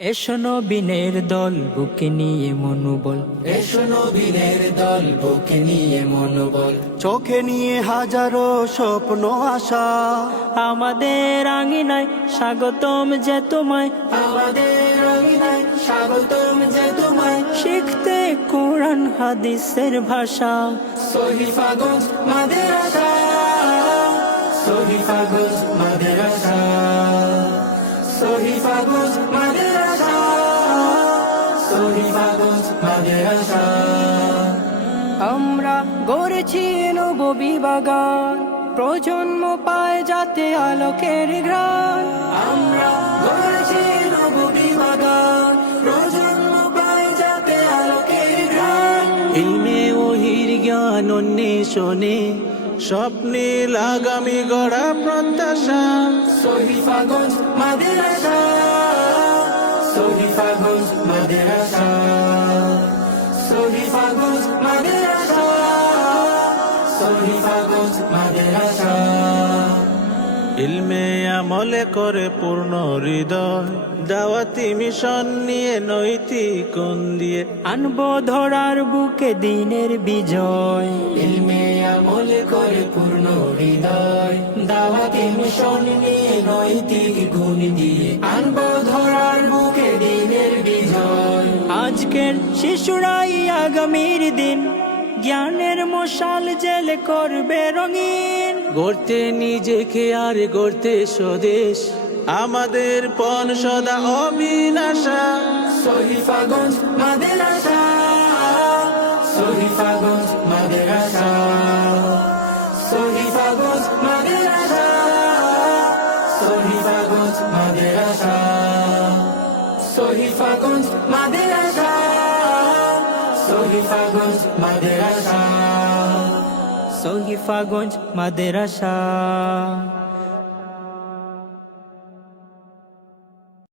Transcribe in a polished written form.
এসো নবীনের দল বুকে নিয়ে মনোবল, এসো নবীনের দল বুকে নিয়ে মনোবল, চোখে নিয়ে হাজারো স্বপ্ন আশা। আমাদের আঙিনায় স্বাগতম যে তোমায়, আমাদের আঙিনায় স্বাগতম যে তোমায়। শিখতে কোরআন হাদিসের ভাষা, সহিফাগঞ্জ মাদ্রাসা, সহিফাগঞ্জ মাদ্রাসা, সহিফাগঞ্জ মাদ্রাসা, সহিফাগঞ্জ মাদ্রাসা। আমরা গড়েছি নববী বাগান, প্রজন্ম পায় যাতে আলোকের ঘ্রাণ। আমরা গড়েছি নববী বাগান, প্রজন্ম পায় যাতে আলোকের ঘ্রাণ। ইলমে ওহির জ্ঞান অন্বেষণে স্বপ্নে আগামী গড়া প্রত্যাশা। সহিফাগঞ্জ মাদ্রাসা, সহিফাগঞ্জ মাদ্রাসা, সহিফাগঞ্জ মাদ্রাসা, সহিফাগঞ্জ মাদ্রাসা। ইলমে আমলে করে পূর্ণ হৃদয়, দাওয়াতি মিশন নিয়ে নৈতিক কোণ দিয়ে আনবো ধরার বুকে দিনের বিজয়। ইলমে আমল করে পূর্ণ হৃদয়, দাওয়াতি মিশন নিয়ে নৈতিক গুণ দিয়ে আনবো ধরার বুকে দিনের বিজয়। আজকের শিশুরাই আগামীর দিন, জ্ঞানের মশাল জেলে করবে রঙিন। গড়তে নিজেকে আর গড়তে স্বদেশ, আমাদের পণ সদা অবিনাশা। সহিফাগঞ্জ মাদ্রাসা, সহিফাগঞ্জ মাদ্রাসা, সহিফাগঞ্জ মাদ্রাসা, সহিফাগঞ্জ মাদ্রাসা, সহিফাগঞ্জ মাদ্রাসা, সহিফাগঞ্জ মাদ্রাসা। সহিফাগঞ্জ মাদ্রাসা।